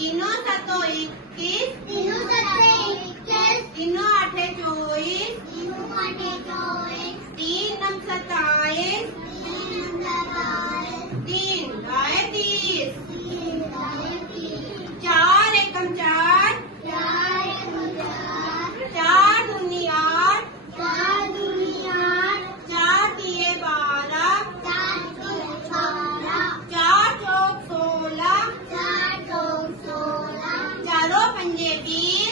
तीनों सतो 21, तीनों सत्ते 21, तीनों आठे 24, तीनों आठे 24, तीन नम 27, तीन 27, तीन गाए 30, तीन गाए 30, चार एकम 4, चार एकम 4, चार दूनी 8, चार दूनी 8, चार तिये 12, चार तिये 12, चार चौक 16, चार चौक 16, चारों पंजे 20,